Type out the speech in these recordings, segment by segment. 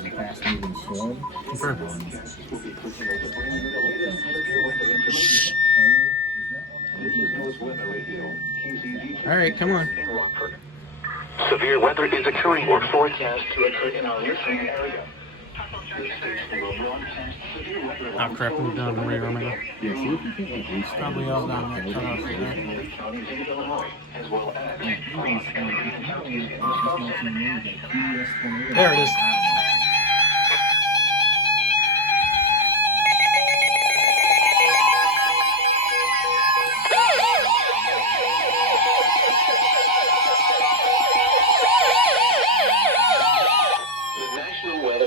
fast-moving storm. All right, come on. Severe weather is occurring or forecast to occur in our listening area. Oh crap, we're down the rear, man. Yeah, see if you can at least Probably all down that cutoff there. There it is.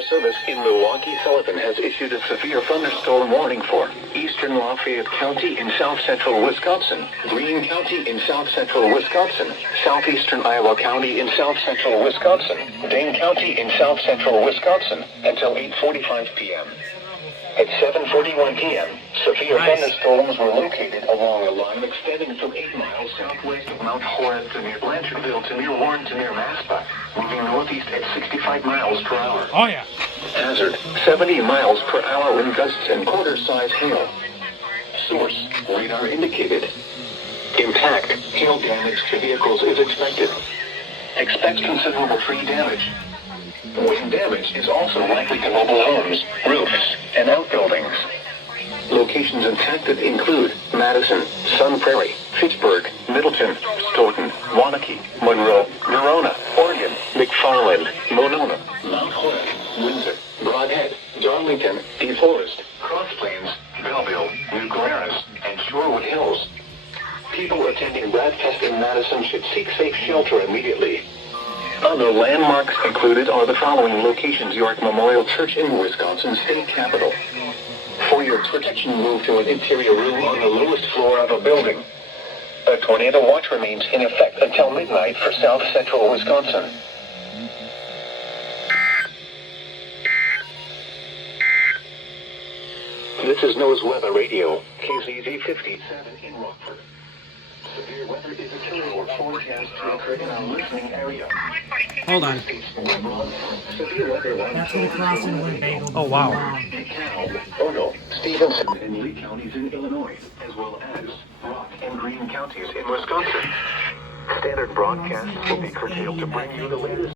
Service in Milwaukee, Sullivan has issued a severe thunderstorm warning for eastern Lafayette County in south-central Wisconsin, Greene County in south-central Wisconsin, southeastern Iowa County in south-central Wisconsin, Dane County in south-central Wisconsin, until 8:45 p.m. At 7:41 p.m., severe thunderstorms were located along a line extending from 8 miles southwest of Mount Horeb to near Blanchardville to near Warren to near Maspa, moving northeast at 65 miles per hour. Oh yeah. Hazard, 70 miles per hour wind gusts and quarter-size hail. Source, radar indicated. Impact, hail damage to vehicles is expected. Expect considerable tree damage. Wind damage is also likely to mobile homes, roofs, and outbuildings. Locations impacted include Madison, Sun Prairie, Fitchburg, Middleton, Stoughton, Waunakee, Monroe, Verona, Oregon, McFarland, Monona, Mount Horeb, Windsor, Broadhead, Darlington, DeForest, Cross Plains, Belleville, New Glarus, and Shorewood Hills. People attending Bradfest in Madison should seek safe shelter immediately. Other landmarks included are the following locations: York Memorial Church in Wisconsin State Capitol. For your protection, move to an interior room on the lowest floor of a building. A tornado watch remains in effect until midnight for south-central Wisconsin. This is NOAA's Weather Radio, KZZ 57 in Rockford. Severe weather is occurring or forecast to occur in our listening area. Hold on. Severe weather That's what a crossing Winnebago. Oh wow. Ono, Stevenson, and Lee counties in Illinois, as well as Rock and Greene counties in Wisconsin. Standard broadcasts will be curtailed to bring you the latest.